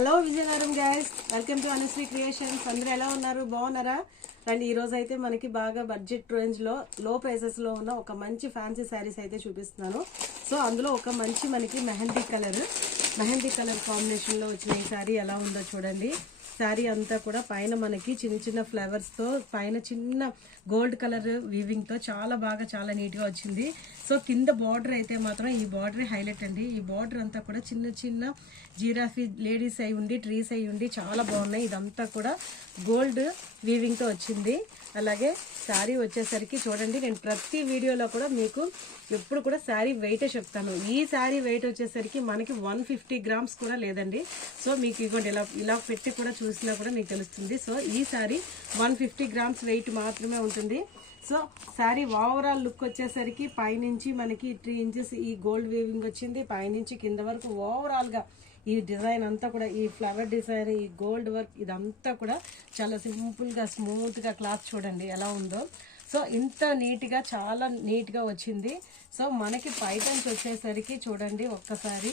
Hello Vizianagaram guys, welcome to Anusri creations. అందరూ ఎలా ఉన్నారు? బాగున్నారా? అండ్ ఈ రోజు అయితే మనకి బాగా బడ్జెట్ రేంజ్ లో లో ప్రైసెస్ లో ఉన్న ఒక మంచి ఫ్యాన్సీ శారీస్ అయితే చూపిస్తున్నాను. సో అందులో ఒక మంచి మనకి మెహందీ కలర్ కాంబినేషన్ లో వచ్చిన ఈ శారీ ఎలా ఉందో చూడండి. శారీ అంతా కూడా పైన మనకి చిన్న చిన్న ఫ్లవర్స్ తో పైన చిన్న గోల్డ్ కలర్ వీవింగ్ తో చాలా నీట్ గా వచ్చింది. సో కింద బార్డర్ అయితే మాత్రం ఈ బార్డర్ హైలైట్ అండి. ఈ బార్డర్ అంతా కూడా చిన్న చిన్న జిరాఫీ లేడీస్ అయి ఉండి ట్రీస్ అయి ఉండి చాలా బాగున్నాయి. ఇదంతా కూడా గోల్డ్ వీవింగ్ తో వచ్చింది. అలాగే శారీ వచ్చేసరికి చూడండి, నేను ప్రతి వీడియోలో కూడా మీకు ఎప్పుడు కూడా శారీ వెయిటే చెప్తాను. ఈ శారీ వెయిట్ వచ్చేసరికి మనకి 150 గ్రామ్స్ కూడా లేదండి. సో మీకు ఇవ్వండి, ఇలా పెట్టి కూడా చూసినా కూడా మీకు తెలుస్తుంది. సో ఈ శారీ 150 గ్రామ్స్ వెయిట్ మాత్రమే ఉంటుంది. సో శారీ ఓవరాల్ లుక్ వచ్చేసరికి పైనుంచి మనకి 3 ఇంచెస్ ఈ గోల్డ్ వీవింగ్ వచ్చింది. పైనుంచి కింద వరకు ఓవరాల్ గా ఈ డిజైన్ అంతా కూడా, ఈ ఫ్లవర్ డిజైన్, ఈ గోల్డ్ వర్క్, ఇదంతా కూడా చాలా సింపుల్ గా స్మూత్ గా క్లాత్ చూడండి ఎలా ఉందో. సో ఇంత నీట్ గా చాలా నీట్ గా వచ్చింది. సో మనకి పైటన్స్ వచ్చేసరికి చూడండి, ఒక్కసారి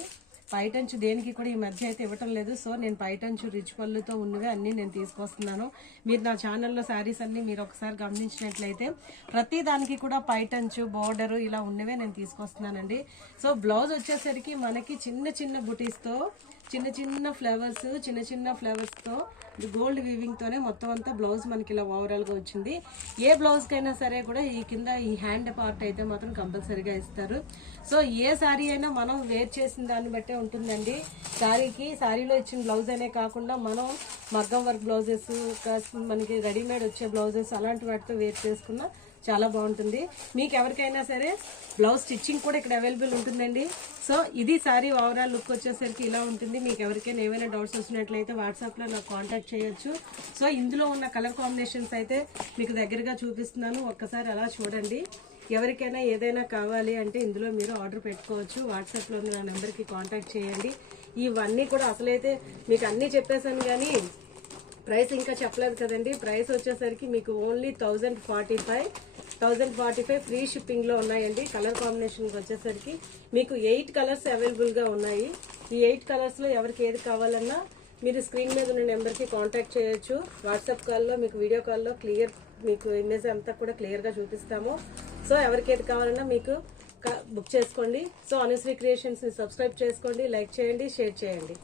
పైటంచు దేనికి కూడా ఈ మధ్య అయితే ఇవ్వటం లేదు. సో నేను పైటంచు రిచ్ పళ్ళుతో ఉన్నవి అన్నీ నేను తీసుకొస్తున్నాను. మీరు నా ఛానల్లో శారీస్ అన్ని మీరు ఒకసారి గమనించినట్లయితే ప్రతి దానికి కూడా పైటంచు బోర్డరు ఇలా ఉన్నవే నేను తీసుకొస్తున్నానండి. సో బ్లౌజ్ వచ్చేసరికి మనకి చిన్న చిన్న బుటీస్తో చిన్న ఫ్లవర్స్తో గోల్డ్ వీవింగ్ తోనే మొత్తం అంతా బ్లౌజ్ మనకి ఇలా ఓవరాల్ గా వచ్చింది. ఏ బ్లౌజ్ కైనా సరే కూడా ఈ కింద ఈ హ్యాండ్ పార్ట్ అయితే మాత్రం కంపల్సరీగా ఇస్తారు. సో ఏ శారీ అయినా మనం వేర్ చేసిన దాన్ని బట్టే ఉంటుందండి. శారీలో ఇచ్చిన బ్లౌజ్ అనే కాకుండా మనం మగ్గం వర్క్ బ్లౌజెస్, మనకి రెడీమేడ్ వచ్చే బ్లౌజెస్ అలాంటి వాటితో వేర్ చేసుకున్న చాలా బాగుంటుంది. మీకు ఎవరికైనా సరే బ్లౌజ్ స్టిచ్చింగ్ కూడా ఇక్కడ అవైలబుల్ ఉంటుందండి. సో ఇది శారీ ఓవరాల్ లుక్ వచ్చేసరికి ఇలా ఉంటుంది. మీకు ఎవరికైనా ఏమైనా డౌట్స్ వచ్చినట్లయితే వాట్సాప్లో నాకు కాంటాక్ట్ చేయొచ్చు. సో ఇందులో ఉన్న కలర్ కాంబినేషన్స్ అయితే మీకు దగ్గరగా చూపిస్తున్నాను, ఒక్కసారి అలా చూడండి. ఎవరికైనా ఏదైనా కావాలి అంటే ఇందులో మీరు ఆర్డర్ పెట్టుకోవచ్చు. వాట్సాప్లో నా నెంబర్కి కాంటాక్ట్ చేయండి. ఇవన్నీ కూడా అసలైతే మీకు అన్నీ చెప్పేశాను, కానీ ప్రైస్ ఇంకా చెప్పలేదు కదండి. ప్రైస్ వచ్చేసరికి మీకు ఓన్లీ 1045 ఫ్రీ షిప్పింగ్లో ఉన్నాయండి. కలర్ కాంబినేషన్కి వచ్చేసరికి మీకు 8 కలర్స్ అవైలబుల్గా ఉన్నాయి. ఈ 8 కలర్స్లో ఎవరికి ఏది కావాలన్నా మీరు స్క్రీన్ మీద ఉన్న నెంబర్కి కాంటాక్ట్ చేయొచ్చు. వాట్సాప్ కాల్లో మీకు వీడియో కాల్లో మీకు ఇమేజ్ అంతా కూడా క్లియర్గా చూపిస్తాము. సో ఎవరికి ఏది కావాలన్నా మీకు బుక్ చేసుకోండి. సో అనుశ్రీ క్రియేషన్స్ని సబ్స్క్రైబ్ చేసుకోండి, లైక్ చేయండి, షేర్ చేయండి.